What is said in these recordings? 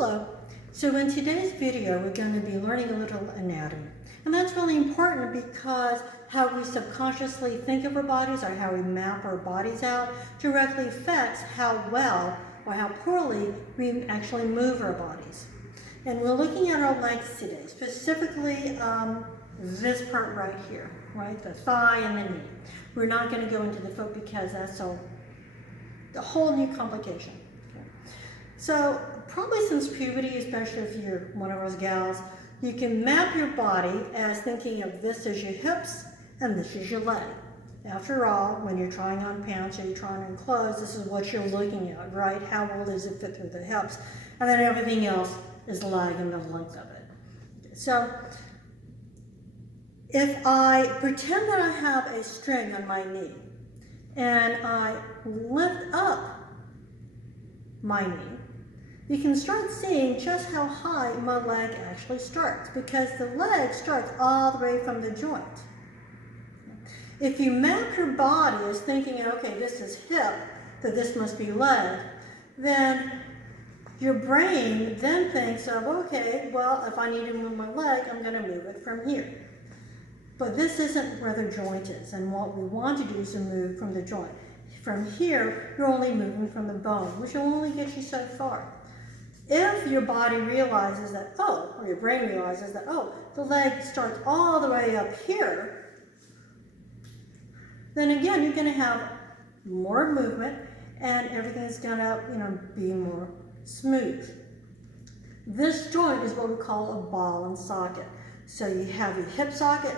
Hello. So in today's video, we're going to be learning a little anatomy. And that's really important because how we subconsciously think of our bodies or how we map our bodies out directly affects how well or how poorly we actually move our bodies. And we're looking at our legs today, specifically this part right here, right? The thigh and the knee. We're not going to go into the foot because that's a whole new complication. Okay. So probably since puberty, especially if you're one of those gals, you can map your body as thinking of this as your hips and this is your leg. After all, when you're trying on pants or you're trying on clothes, this is what you're looking at, right? How well does it fit through the hips? And then everything else is leg and the length of it. So if I pretend that I have a string on my knee and I lift up my knee, you can start seeing just how high my leg actually starts, because the leg starts all the way from the joint. If you map your body as thinking, okay, this is hip, that this must be leg, then your brain then thinks of, okay, well, if I need to move my leg, I'm going to move it from here. But this isn't where the joint is, and what we want to do is to move from the joint. From here, you're only moving from the bone, which will only get you so far. If your body realizes that, oh, or your brain realizes that, oh, the leg starts all the way up here, then again, you're going to have more movement and everything's going to, be more smooth. This joint is what we call a ball and socket. So you have your hip socket,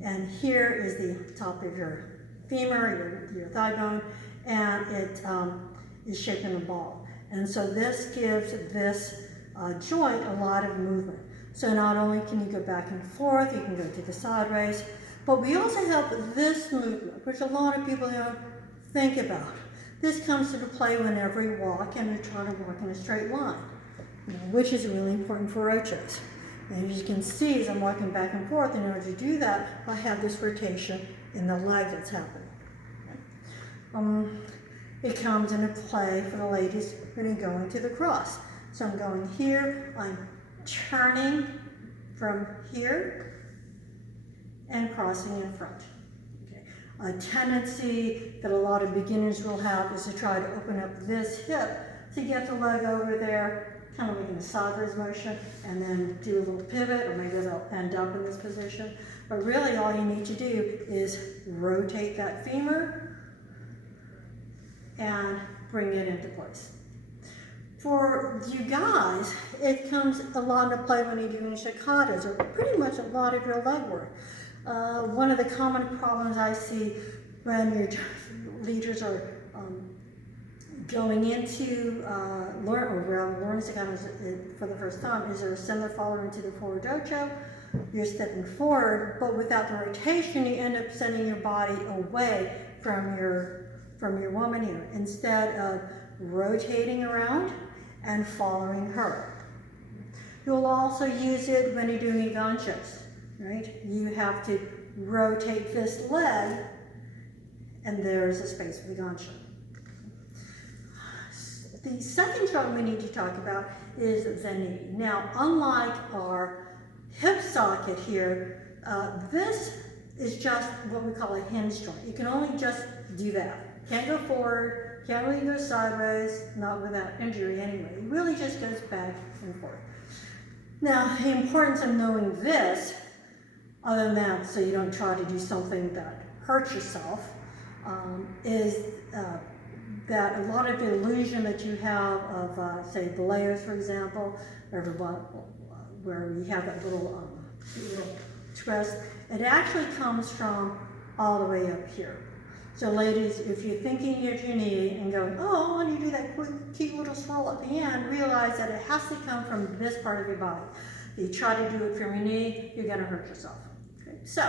and here is the top of your femur, your thigh bone, and it is shaped in a ball. And so this gives this joint a lot of movement. So not only can you go back and forth, you can go to the sideways, but we also have this movement, which a lot of people don't think about. This comes into play whenever you walk and you're trying to walk in a straight line, which is really important for rotations. And as you can see, as I'm walking back and forth, in order to do that, I have this rotation in the leg that's happening. It comes into play for the ladies when you go into the cross. So I'm going here, I'm turning from here and crossing in front. Okay. A tendency that a lot of beginners will have is to try to open up this hip to get the leg over there, kind of like in a sideways motion, and then do a little pivot, or maybe they'll end up in this position. But really all you need to do is rotate that femur and bring it into place. For you guys, it comes a lot into play when you're doing staccatos, or pretty much a lot of your leg work. One of the common problems I see when your leaders are going into learning staccatos for the first time is they're send their follower into the forward dojo. You're stepping forward, but without the rotation, you end up sending your body away from your woman here, instead of rotating around and following her. You'll also use it when you're doing ganchos, right? You have to rotate this leg, and there's a space for the gancho. The second joint we need to talk about is the knee. Now, unlike our hip socket here, this is just what we call a hinge joint. You can only just do that. Can't go forward, can't really go sideways, not without injury anyway. It really just goes back and forth. Now, the importance of knowing this, other than that, so you don't try to do something that hurts yourself, is that a lot of the illusion that you have of, say, the layers, for example, where you have that little twist, it actually comes from all the way up here. So ladies, if you're thinking of your knee and going, oh, and you do that cute little swirl at the end, realize that it has to come from this part of your body. If you try to do it from your knee, you're going to hurt yourself. Okay. So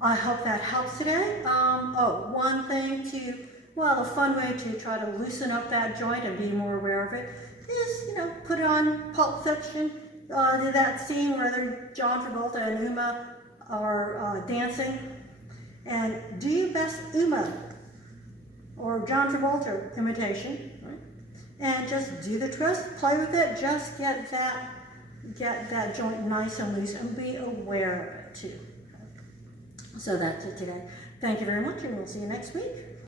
I hope that helps today. One thing the fun way to try to loosen up that joint and be more aware of it is, put on Pulp Fiction, that scene where John Travolta and Uma are dancing. And do your best Uma or John Travolta imitation, right? and just do the twist, play with it, just get that joint nice and loose and be aware of it too. So that's it today. Thank you very much, and we'll see you next week.